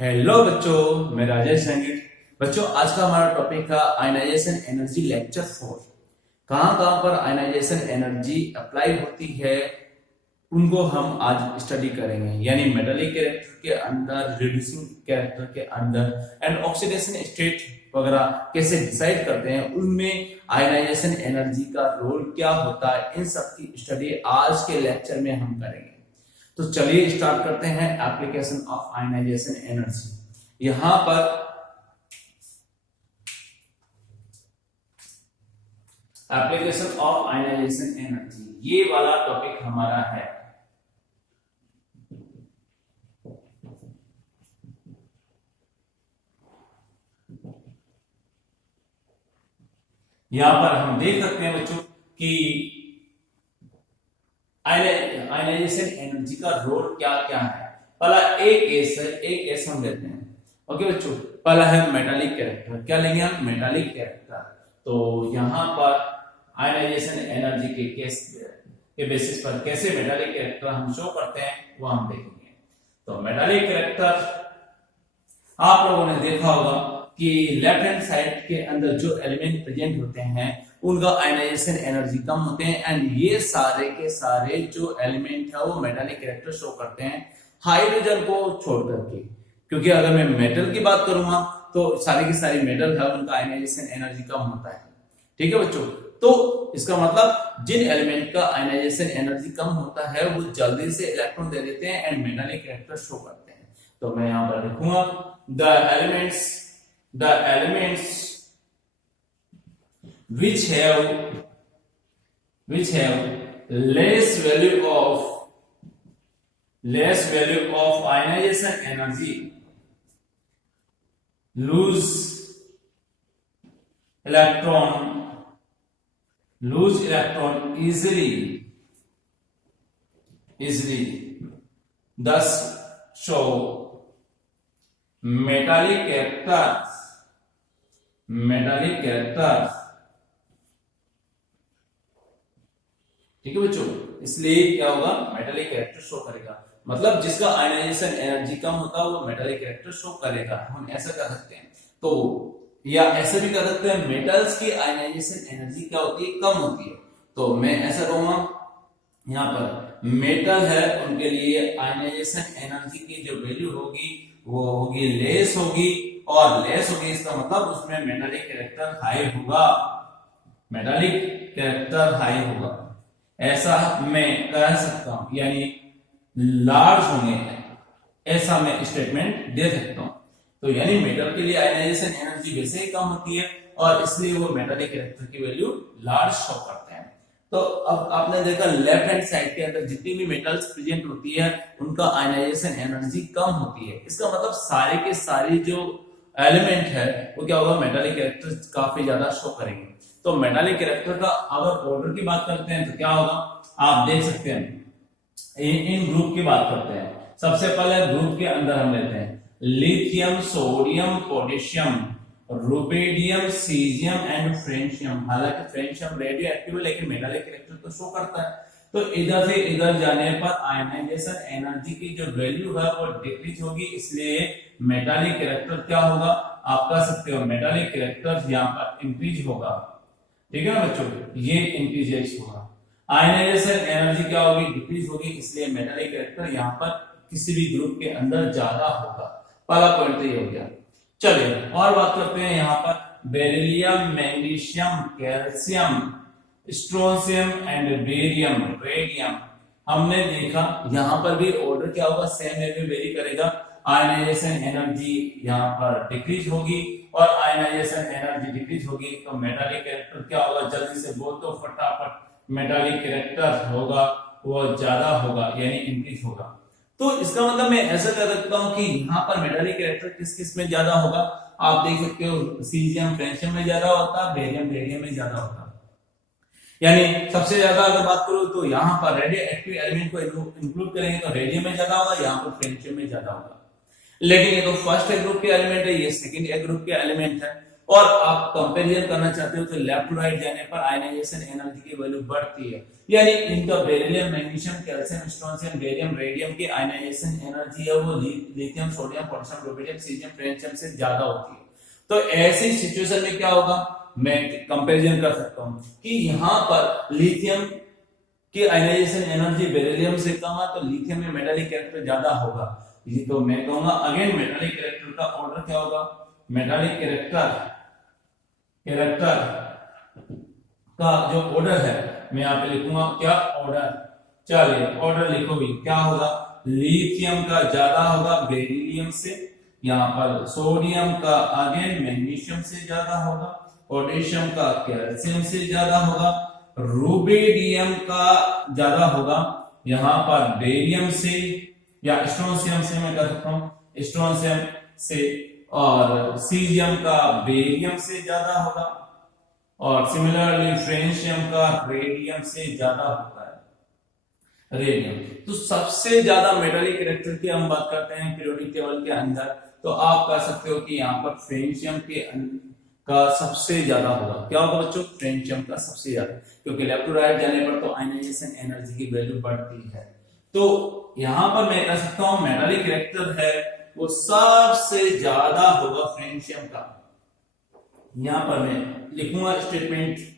Hello बच्चों, मैं राजेश संगीत। बच्चों, आज का हमारा टॉपिक था आयनाइजेशन एनर्जी लेक्चर 4। कहां पर आयनाइजेशन एनर्जी अप्लाई होती है उनको हम आज स्टडी करेंगे, यानी मेटालिक कैरेक्टर के अंदर, रिड्यूसिंग कैरेक्टर के अंदर एंड ऑक्सीडेशन स्टेट वगैरह कैसे डिसाइड करते हैं, उनमें आयनाइजेशन एनर्जी का रोल क्या होता है, इन सब की स्टडी आज के लेक्चर में हम करेंगे। तो चलिए स्टार्ट करते हैं एप्लीकेशन ऑफ आयनाइजेशन एनर्जी। यहां पर एप्लीकेशन ऑफ आयनाइजेशन एनर्जी ये वाला टॉपिक हमारा है। यहां पर हम देख सकते हैं बच्चों कि आयनाइजेशन एनर्जी का रोल क्या क्या है। पहला एक केस है, एक केस हम लेते हैं। ओके बच्चों, पहला है मेटालिक कैरेक्टर। क्या लेंगे हम? Metallic character. तो यहां पर आयनाइजेशन एनर्जी के केस के बेसिस पर कैसे मेटालिक कैरेक्टर हम शो करते हैं वो हम देखेंगे। तो मेटालिक कैरेक्टर आप लोगों ने देखा होगा कि लेफ्ट हैंड साइड के अंदर जो एलिमेंट प्रेजेंट होते हैं उनका आयनाइजेशन एनर्जी कम होते हैं, एंड ये सारे के सारे जो एलिमेंट है वो मेटालिक कैरेक्टर शो करते हैं हाइड्रोजन को छोड़ करके। क्योंकि अगर मैं मेटल की बात करूंगा तो सारी की सारी मेटल है, उनका आयनाइजेशन एनर्जी कम होता है। ठीक है बच्चों, तो इसका मतलब जिन एलिमेंट का आयनाइजेशन एनर्जी कम होता है वो जल्दी से इलेक्ट्रॉन दे देते हैं एंड मेटालिक कैरेक्टर शो करते हैं। तो मैं यहां पर लिखूंगा the elements which have less value of ionization energy lose electron easily, thus show metallic characters ठीक है बच्चों। इसलिए क्या होगा? मेटालिक कैरेक्टर शो करेगा। मतलब जिसका आयनाइजेशन एनर्जी कम होता है वो मेटालिक कैरेक्टर शो करेगा। हम ऐसा कर सकते हैं। तो या ऐसे भी कर सकते हैं, मेटल्स की आयनाइजेशन एनर्जी क्या होती है? कम होती है। तो मैं ऐसा कहूंगा, यहाँ पर मेटल है उनके लिए आयनाइजेशन एनर्जी की जो वैल्यू होगी वो होगी लेस होगी, और लेस होगी इसका मतलब उसमें मेटालिक कैरेक्टर हाई होगा, मेटालिक कैरेक्टर हाई होगा, ऐसा मैं कह सकता हूं। यानी लार्ज होंगे, ऐसा मैं स्टेटमेंट दे सकता हूं। तो यानी मेटल के लिए आयनाइजेशन एनर्जी वैसे ही कम होती है और इसलिए वो मेटालिक कैरेक्टर की वैल्यू लार्ज शो करते हैं। तो अब आपने देखा लेफ्ट हैंड साइड के अंदर जितनी भी मेटल्स प्रेजेंट होती है उनका आयनाइजेशन एनर्जी कम होती है। इसका मतलब सारे के सारे जो एलिमेंट है वो क्या होगा? मेटालिक कैरेक्टर काफी ज्यादा शो करेंगे। तो मेटालिक कैरेक्टर का अगर ऑर्डर की बात करते हैं तो क्या होगा? आप देख सकते हैं इन ग्रुप की बात करते हैं। सबसे पहले ग्रुप के अंदर हम लेते हैं lithium, sodium, potassium, rubidium, caesium and francium. हालांकि फ्रेंशियम रेडियो एक्टिव है लेकिन मेटालिक कैरेक्टर तो शो करता है। तो इधर से इधर जाने पर आयनाइजेशन एनर्जी की जो वैल्यू है वो डिक्रीज होगी, इसलिए मेटालिक कैरेक्टर क्या होगा? आप कह सकते हो मेटालिक कैरेक्टर यहाँ पर इंक्रीज होगा। ठीक है ना बच्चों, ये इंक्रीज होगा। आयनाइजेशन एनर्जी क्या होगी? डिक्रीज होगी, इसलिए मेटालिक कैरेक्टर यहाँ पर किसी भी ग्रुप के अंदर ज्यादा होगा। पहला पॉइंट तो ये हो गया। चलिए और बात करते हैं यहाँ पर beryllium, magnesium, calcium, strontium and barium, radium. हमने देखा यहाँ पर भी ऑर्डर क्या होगा? सेम वैल्यू वेरी करेगा। आयनाइजेशन एनर्जी यहाँ पर डिक्रीज होगी और आयनाइजेशन एनर्जी डिक्रीज होगी तो मेटालिक कैरेक्टर क्या होगा? जल्दी से बोल तो फटाफट, मेटालिक कैरेक्टर होगा वो ज्यादा होगा, यानी इंक्रीज होगा। तो इसका मतलब मैं ऐसा कर सकता हूं कि यहाँ पर मेटालिक कैरेक्टर किस किस में ज्यादा होगा? आप देख सकते हो सीजियम फ्रेंशियम में ज्यादा होता है, बेरियम रेडियम में ज्यादा होता है। यानी सबसे ज्यादा अगर बात करूं तो यहाँ पर रेडियो एक्टिव एलिमेंट को इंक्लूड करेंगे तो रेडियम में ज्यादा होगा, यहाँ पर फ्रेंशियम में ज्यादा होगा। लेकिन ये तो फर्स्ट ग्रुप के एलिमेंट है, ये सेकंड ग्रुप के एलिमेंट है। और आप कंपेरिजन करना चाहते हो तो लेफ्ट टू राइट जाने पर आयनाइजेशन एनर्जी की वैल्यू बढ़ती है, यानी इनका beryllium, magnesium, calcium, strontium, barium, radium की आयनाइजेशन एनर्जी है वो lithium, sodium, potassium, rubidium, caesium, francium से ज्यादा होती है। तो ऐसी सिचुएशन में क्या होगा, मैं कंपेरिजन कर सकता हूं कि यहां पर लिथियम की आयनाइजेशन एनर्जी बेरिलियम से कम है, तो लिथियम में मेटालिक कैरेक्टर ज्यादा होगा। ये तो मैं कहूंगा अगेन मेटालिक कैरेक्टर का ऑर्डर क्या होगा, मेटालिक कैरेक्टर का जो ऑर्डर है मैं यहाँ पे लिखूंगा क्या ऑर्डर, चलिए ऑर्डर लिखो भी, क्या होगा, लिथियम का ज्यादा होगा बेरिलियम से, यहाँ पर सोडियम का अगेन मैग्नीशियम से ज्यादा होगा, पोटेशियम का कैल्शियम से ज्यादा होगा, रुबिडियम का ज्यादा होगा यहाँ पर बेरियम से या स्ट्रोंशियम से, मैं कह सकता हूं स्ट्रोंशियम से, और सीजियम का बेरियम से ज्यादा होगा, और सिमिलरली फ्रेंशियम का रेडियम से ज्यादा होता है, रेडियम। तो सबसे ज्यादा मेटालिक कैरेक्टर की हम बात करते हैं पीरियोडिक टेबल के अंदर, तो आप कह सकते हो कि यहाँ पर फ्रेंशियम का सबसे ज्यादा होगा। क्या होगा बच्चों, फ्रेंशियम का सबसे ज्यादा, क्योंकि लेफ्ट टू राइट जाने पर तो आयनाइजेशन एनर्जी की वैल्यू बढ़ती है। तो यहां पर मैं कह सकता हूं मेटालिक कैरेक्टर है वो सबसे ज्यादा होगा फ्रेंशियम का। यहां पर मैं लिखूंगा स्टेटमेंट,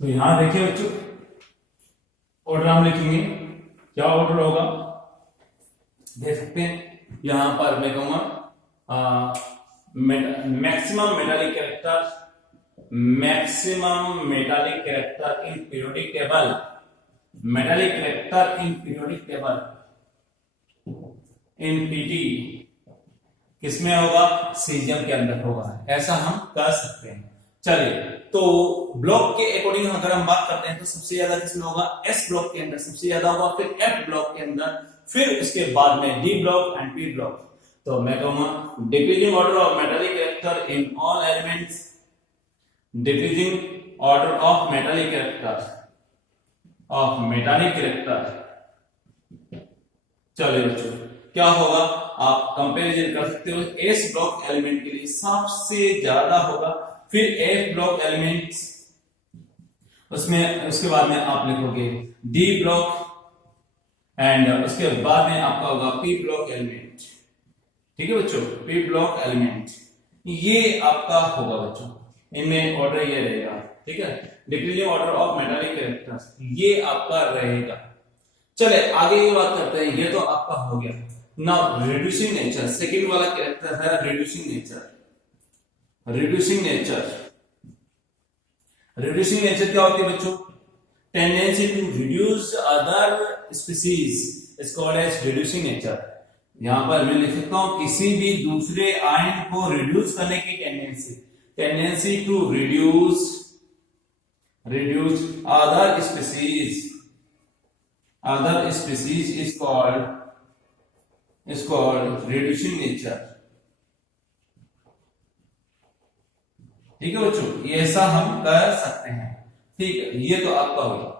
तो यहां देखिए बच्चों ऑर्डर हम लिखेंगे, क्या ऑर्डर होगा देख सकते हैं। यहां पर मैं कहूंगा maximum metallic character, maximum metallic character in periodic table, metallic character in periodic table in PT किसमें होगा, सीजियम के अंदर होगा, ऐसा हम कर सकते हैं। चलिए तो ब्लॉक के अकॉर्डिंग अगर हम बात करते हैं तो सबसे ज्यादा किसमें होगा, एस ब्लॉक के अंदर सबसे ज्यादा होगा, फिर एफ ब्लॉक के अंदर, फिर इसके बाद में D block and P block. तो मैं कहूंगा decreasing order of metallic character in all elements, decreasing order of metallic character. चलिए बच्चों क्या होगा, आप कंपैरिजन कर सकते हो, एस ब्लॉक एलिमेंट के लिए सबसे ज्यादा होगा, फिर एफ ब्लॉक एलिमेंट्स, उसमें उसके बाद में आप लिखोगे डी ब्लॉक, एंड उसके बाद में आपका होगा पी ब्लॉक एलिमेंट। ठीक है बच्चों, पी ब्लॉक एलिमेंट ये आपका होगा बच्चों, इनमें ऑर्डर ये रहेगा। ठीक है, decreasing order of metallic characters ये आपका रहेगा। चले आगे ये बात करते हैं, ये तो आपका हो गया। नाउ रिड्यूसिंग नेचर, सेकंड वाला कैरेक्टर है reducing nature. Reducing nature, reducing nature क्या होती है बच्चों, tendency to reduce other species is called as reducing nature. यहां पर मैं लिख सकता हूं किसी भी दूसरे आयन को रिड्यूस करने की tendency, tendency to reduce other species is called reducing nature. ठीक है बच्चों, ये ऐसा हम कर सकते हैं। ठीक है, ये तो आपका होगा।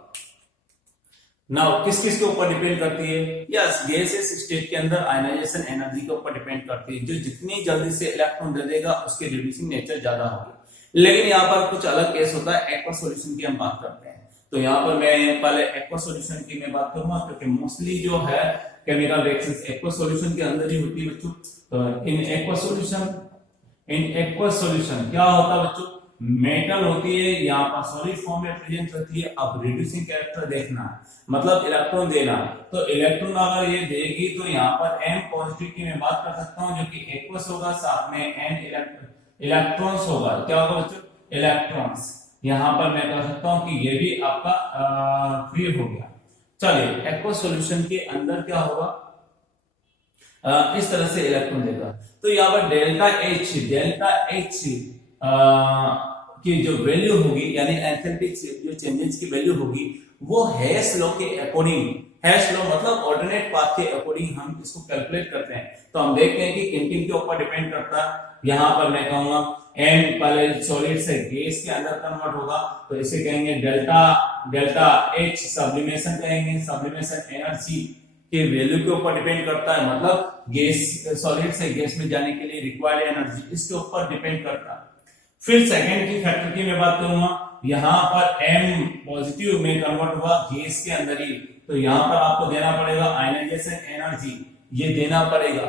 नाउ किस किस के ऊपर डिपेंड करती है, यस गैसेस स्टेट के अंदर आयनाइजेशन एनर्जी के ऊपर डिपेंड करती है। जो जितनी जल्दी से इलेक्ट्रॉन दे देगा उसके रिड्यूसिंग नेचर ज्यादा होगी। लेकिन यहाँ पर कुछ अलग केस होता है, एक्वा सॉल्यूशन की हम बात करते हैं। तो यहाँ पर मैं पहले एक्वा सॉल्यूशन की मैं बात करूंगा, क्योंकि मोस्टली जो है केमिकल रिएक्शंस एक्वा सॉल्यूशन के अंदर ही होती है बच्चों। तो इन एक्वा सॉल्यूशन क्या होता है बच्चों, मेटल होती है, यहाँ पर सॉलिड फॉर्म में प्रेजेंट रहती है। अब रिड्यूसिंग कैरेक्टर देखना मतलब इलेक्ट्रॉन देना, तो इलेक्ट्रॉन अगर ये देगी तो यहाँ पर एम पॉजिटिव की मैं बात कर सकता हूँ, जो कि एक्वस होगा, साथ में एन इलेक्ट्रॉन्स होगा। क्या होगा बच्चों, इलेक्ट्रॉन्स। यहां पर मैं कह सकता हूं कि ये भी आपका फ्री हो गया। चलिए एक्वस सॉल्यूशन के अंदर क्या होगा, इस तरह से इलेक्ट्रॉन देगा। तो यहाँ पर डेल्टा एच की जो वैल्यू होगी, यानी एंथैल्पी जो चेंजेस की वैल्यू होगी, वो हैश लॉ के अकॉर्डिंग, हैश लॉ मतलब ऑल्टरनेट पाथ के अकॉर्डिंग हम इसको कैलकुलेट करते हैं। तो हम देखते हैं कि किन किन के ऊपर डिपेंड करता है। यहाँ पर मैं कहूंगा एम पहले सॉलिड से गैस के अंदर कन्वर्ट होगा, तो इसे कहेंगे डेल्टा एच सब्लिमेशन कहेंगे। सब्लिमेशन एनर्जी के वैल्यू के ऊपर डिपेंड करता है, मतलब गैस सॉलिड से गैस में जाने के लिए रिक्वायर्ड एनर्जी, इसके ऊपर डिपेंड करता है। फिर सेकंड की फैक्टर की मैं बात करूंगा, यहाँ पर एम पॉजिटिव में कन्वर्ट हुआ गैस के अंदर ही, तो यहाँ पर आपको देना पड़ेगा आयनाइजेशन एनर्जी, ये देना पड़ेगा।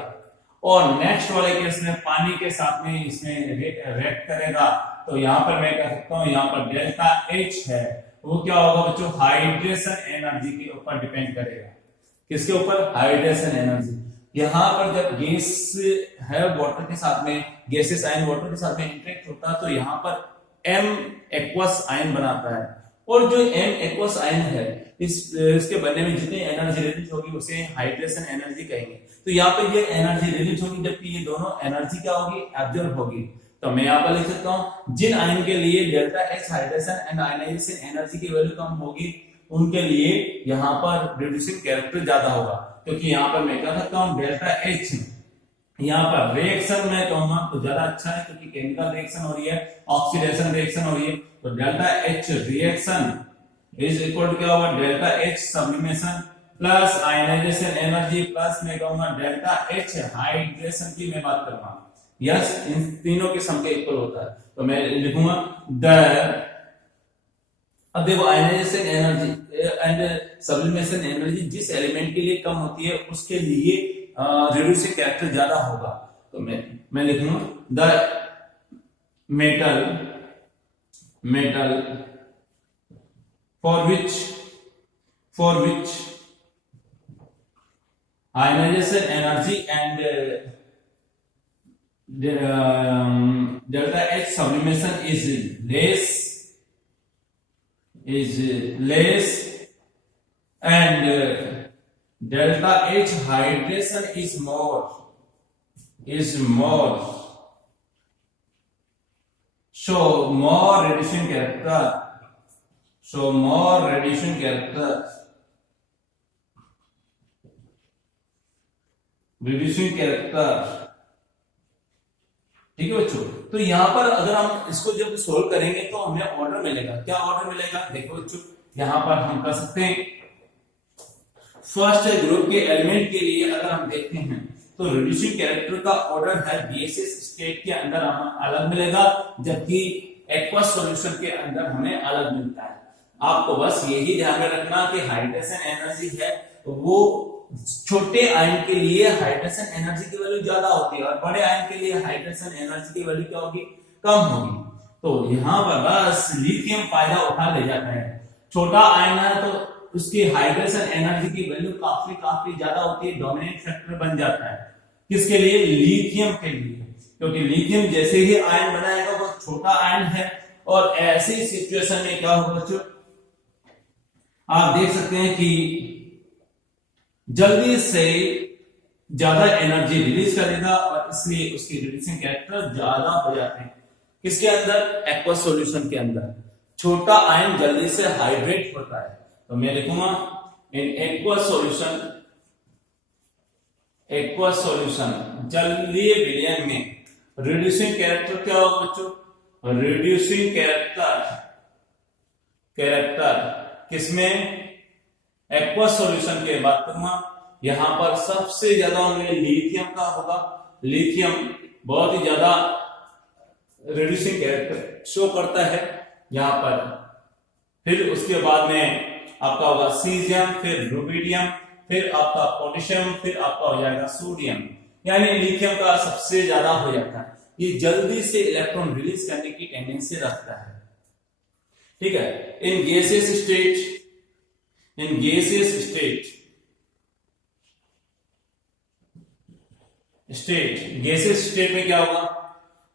और नेक्स्ट वाले केस में पानी के साथ में इसमें रिएक्ट करेगा, तो यहाँ पर मैं कह सकता हूँ यहाँ पर डेल्टा एच है, वो क्या होगा बच्चों, हाइड्रेशन एनर्जी के ऊपर डिपेंड करेगा। किसके ऊपर, हाइड्रेशन एनर्जी। यहाँ पर जब गैस है वाटर के साथ में, गैसेस आयन वाटर के साथ में इंटरेक्ट होता है, तो यहाँ पर एम एक्वस आयन बनाता है, और जो एम एक्वस आयन है इसके बनने में जितनी एनर्जी रिलीज होगी उसे हाइड्रेशन एनर्जी कहेंगे। तो यहाँ पे ये एनर्जी रिलीज होगी, जबकि ये दोनों एनर्जी क्या होगी, एब्जॉर्ब होगी। तो मैं यहाँ पर लिख सकता हूँ जिन आयन के लिए delta H hydration and ionization energy की वैल्यू कम होगी, उनके लिए यहाँ पर रिड्यूसिंग कैरेक्टर ज्यादा होगा, क्योंकि यहाँ पर मैं कह सकता हूँ डेल्टा एच यहाँ पर रिएक्शन में कहूंगा तो ज्यादा अच्छा है, क्योंकि केमिकल रिएक्शन हो रही है, ऑक्सीडेशन रिएक्शन हो रही है। तो delta H reaction is equal to क्या होगा, delta H sublimation plus ionization energy plus मैं कहूंगा डेल्टा एच हाइड्रेशन की मैं बात कर रहा हूं। यस, इन तीनों के सम के इक्वल होता है, तो मैं लिखूंगा द, अब देखो ionization energy and sublimation energy जिस एलिमेंट के लिए कम होती है उसके लिए रिड्यूसिंग कैरेक्टर ज्यादा होगा। तो मैं लिखूंगा the metal for which ionization energy and delta H sublimation is less and delta H hydration is more, so more reducing character, ठीक है बच्चों। तो यहाँ पर अगर हम इसको जब सोल्व करेंगे तो हमें ऑर्डर मिलेगा। क्या ऑर्डर मिलेगा, देखो बच्चों यहाँ पर हम कर सकते हैं फर्स्ट ग्रुप के एलिमेंट के लिए अगर हम देखते हैं तो रिड्यूसिंग कैरेक्टर का ऑर्डर है गैसियस स्टेट के अंदर हमें अलग मिलेगा, जबकि एक्वस सॉल्यूशन के अंदर हमें अलग मिलता है। आपको बस यही ध्यान में रखना कि हाइड्रेशन एनर्जी है वो छोटे आयन के लिए हाइड्रेशन एनर्जी की वैल्यू ज्यादा होती है, और बड़े आयन के लिए हाइड्रेशन एनर्जी की वैल्यू क्या होगी, कम होगी। तो यहाँ पर बस लिथियम फायदा उठा ले जाता है। छोटा आयन है तो उसकी हाइड्रेशन एनर्जी की वैल्यू काफी ज्यादा होती है, डोमिनेंट फैक्टर बन जाता है। किसके लिए, लिथियम के लिए, क्योंकि लिथियम जैसे ही आयन बनाएगा वो छोटा आयन है। और ऐसी सिचुएशन में क्या होगा बच्चों, आप देख सकते हैं कि जल्दी से ज्यादा एनर्जी रिलीज करेगा, और इसलिए उसकी रिड्यूसिंग कैरेक्टर ज्यादा हो जाते हैं। किसके अंदर, एक्वस सॉल्यूशन के अंदर। छोटा आयन जल्दी से हाइड्रेट होता है, तो मैं लिखूंगा इन एक्वस सॉल्यूशन जलीय विलयन में रिड्यूसिंग कैरेक्टर क्या होगा बच्चों, रिड्यूसिंग कैरेक्टर किसमें, एक्वस सॉल्यूशन की बात करूंगा। यहां पर सबसे ज्यादा होंगे लिथियम का होगा, लिथियम बहुत ही ज्यादा रिड्यूसिंग कैरेक्टर शो करता है यहां पर। फिर उसके बाद में आपका होगा सीजियम, फिर रुबिडियम, फिर आपका पोटेशियम, फिर आपका हो जाएगा सोडियम। यानी लिथियम का सबसे ज्यादा हो जाता है, ये जल्दी से इलेक्ट्रॉन रिलीज करने की टेंडेंसी रखता है। ठीक है, इन गैसियस स्टेट में क्या होगा,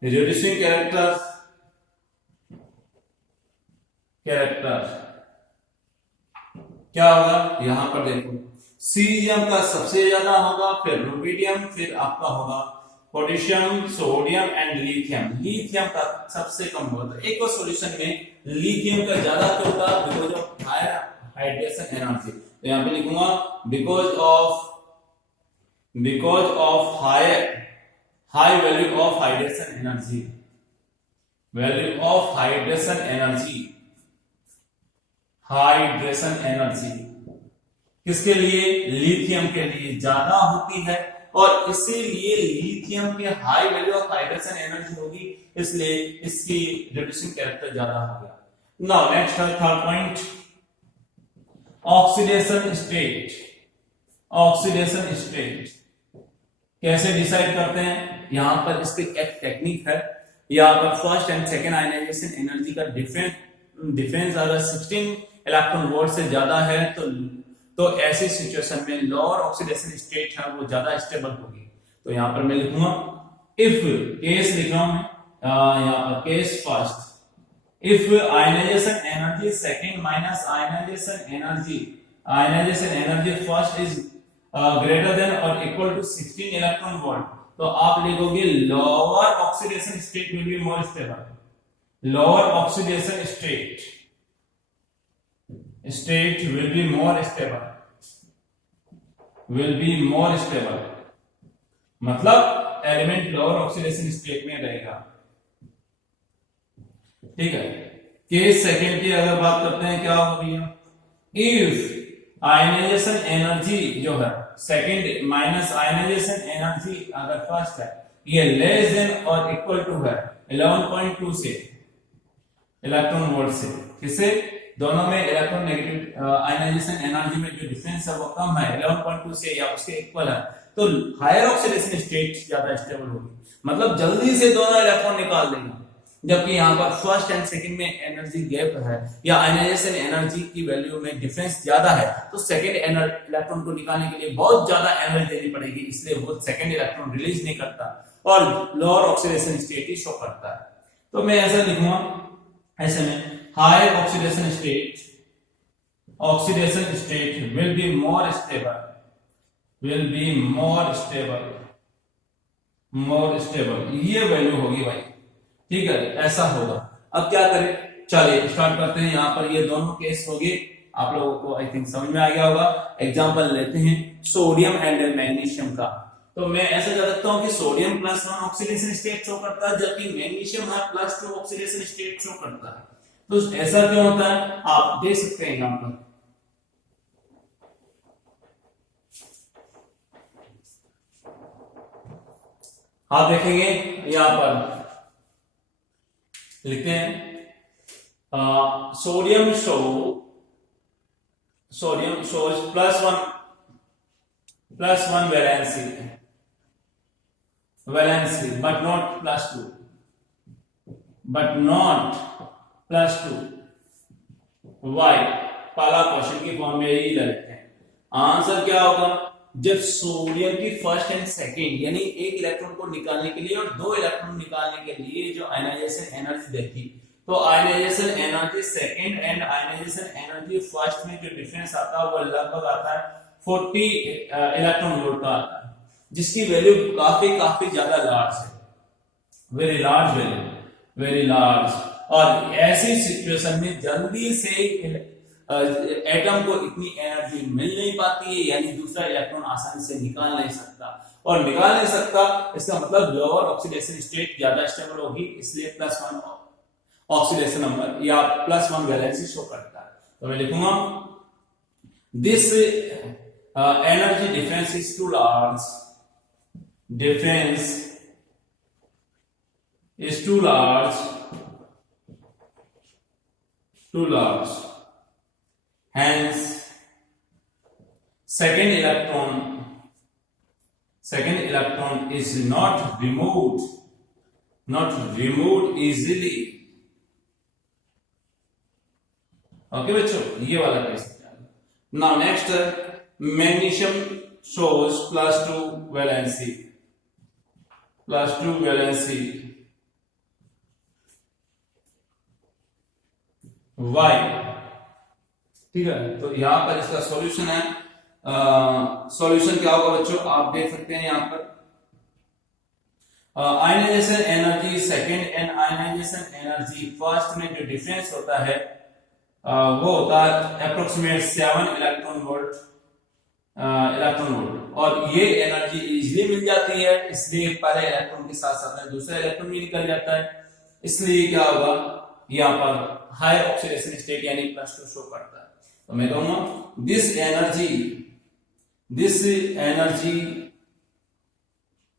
रिड्यूसिंग कैरेक्टर कैरेक्टर क्या होगा, यहां पर देखो सीरियम का सबसे ज्यादा होगा, फिर रुबिडियम, फिर आपका होगा potassium, sodium and lithium. Lithium का सबसे कम होगा। एक और सॉल्यूशन में लिथियम का ज्यादा क्यों होता है, because of higher hydration energy. तो यहां पे लिखूंगा because of high value of hydration energy, value of hydration energy किसके लिए, लिथियम के लिए ज्यादा होती है, और इसीलिए लिथियम के high value of hydration energy होगी, इसलिए इसकी रिड्यूसिंग कैरेक्टर ज्यादा हो गया। नाउ नेक्स्ट है third point, oxidation state. Oxidation state कैसे डिसाइड करते हैं, यहां पर इसकी एक टेक्निक है। यहां पर first and second ionization energy का डिफरेंस अगर 16 इलेक्ट्रॉन वोल्ट से ज्यादा है तो ऐसी सिचुएशन में लोअर ऑक्सीडेशन स्टेट है वो ज्यादा स्टेबल होगी। तो यहां पर मैं लिखूंगा इफ, केस लिख रहा हूं मैं, यहां पर case first, if ionization energy second minus ionization energy first is greater than और इक्वल टू 16 इलेक्ट्रॉन वोल्ट, तो आप लिखोगे lower oxidation state will be more stable. Lower oxidation state will be more stable, मतलब element lower oxidation state में रहेगा। ठीक है, case second की अगर बात करते हैं क्या होगा भैया, इफ आयनाइजेशन एनर्जी जो है सेकंड माइनस आयनाइजेशन एनर्जी अगर फर्स्ट है ये लेस देन और इक्वल टू है 11.2 से इलेक्ट्रॉन वोल्ट से, किससे, दोनों में इलेक्ट्रॉन नेगेटिव आयनाइजेशन एनर्जी में जो डिफरेंस है वो कम है 11.2 से या उसके इक्वल है, तो हायर ऑक्सीडेशन स्टेट ज्यादा स्टेबल होगी, मतलब जल्दी से दोनों इलेक्ट्रॉन निकाल देगा। जबकि यहाँ पर फर्स्ट एंड सेकंड में एनर्जी गैप है या आयनाइजेशन एनर्जी की वैल्यू में डिफरेंस ज्यादा है, तो सेकंड इलेक्ट्रॉन को निकालने के लिए बहुत ज्यादा एनर्जी देनी पड़ेगी, इसलिए वो सेकंड इलेक्ट्रॉन रिलीज नहीं करता और लोअर ऑक्सीडेशन स्टेट ही शो करता है। तो मैं ऐसा लिखूंगा, ऐसे में higher oxidation state will be more stable, ये वैल्यू होगी भाई। ठीक है, ऐसा होगा। अब क्या करें, चलिए स्टार्ट करते हैं। यहाँ पर ये दोनों केस हो गए, आप लोगों को आई थिंक समझ में आ गया होगा। एग्जांपल लेते हैं सोडियम एंड मैग्नीशियम का। तो मैं ऐसा कर सकता हूँ कि सोडियम +1 ऑक्सीडेशन स्टेट शो करता है, जबकि मैग्नीशियम है +2 ऑक्सीडेशन स्टेट शो करता है। तो ऐसा क्यों होता है, आप देख सकते हैं यहां पर, आप देखेंगे यहां पर लिखते हैं sodium shows +1 valency but not +2 why, पहला क्वेश्चन की फॉर्म में यही लगते हैं। आंसर क्या होगा, जब सोडियम की फर्स्ट एंड सेकंड यानी एक इलेक्ट्रॉन को निकालने के लिए और 2 इलेक्ट्रॉन निकालने के लिए जो आयनाइजेशन एनर्जी देखी, तो ionization energy second and ionization energy first में जो डिफरेंस आता है वो लगभग आता है 40 इलेक्ट्रॉन वोल्ट का आता है, जिसकी वैल्यू काफी ज्यादा लार्ज है, very large value, very large. और ऐसी सिचुएशन में जल्दी से एटम को इतनी एनर्जी मिल नहीं पाती है, यानी दूसरा इलेक्ट्रॉन आसानी से निकाल नहीं सकता, और निकाल नहीं सकता इसका मतलब लोअर ऑक्सीडेशन स्टेट ज्यादा स्टेबल होगी, इसलिए +1 ऑक्सीडेशन नंबर या +1 वैलेंसी शो करता है। तो मैं लिखूंगा this energy difference is too large, difference is too large, hence second electron is not removed easily। Okay बच्चों, ये वाला केस। Now next, magnesium shows +2 valency, why. ठीक है, तो यहां पर इसका सॉल्यूशन है। सॉल्यूशन क्या होगा बच्चों, आप देख सकते हैं यहां पर ionization energy second and ionization energy first में जो डिफरेंस होता है वो होता है अप्रोक्सीमेट 7 इलेक्ट्रॉन वोल्ट। और ये एनर्जी इजीली मिल जाती है, इसलिए पहले इलेक्ट्रॉन के साथ साथ में दूसरा इलेक्ट्रॉन भी निकल जाता है। इसलिए क्या होगा, यहाँ पर हायर ऑक्सीडेशन स्टेट यानी +2 शो करता है। तो मैं कहूंगा this energy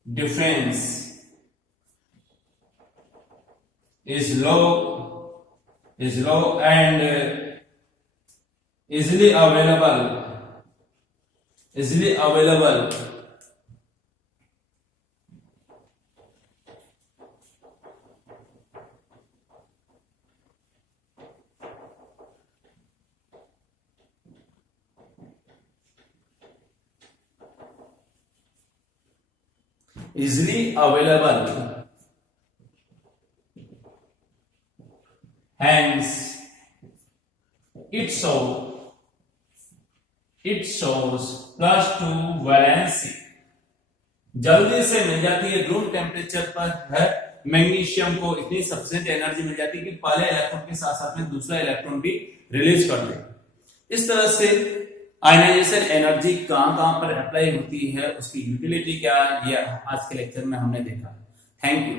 difference is low and easily available hence it shows +2 valency जल्दी से मिल जाती है। रूम टेम्परेचर पर है मैग्नीशियम को इतनी सफिशिएंट एनर्जी मिल जाती है कि पहले इलेक्ट्रॉन के साथ साथ में दूसरा इलेक्ट्रॉन भी रिलीज कर दे। इस तरह से आयनाइजेशन एनर्जी कहां पर अप्लाई होती है, उसकी यूटिलिटी क्या है, ये आज के लेक्चर में हमने देखा। Thank you.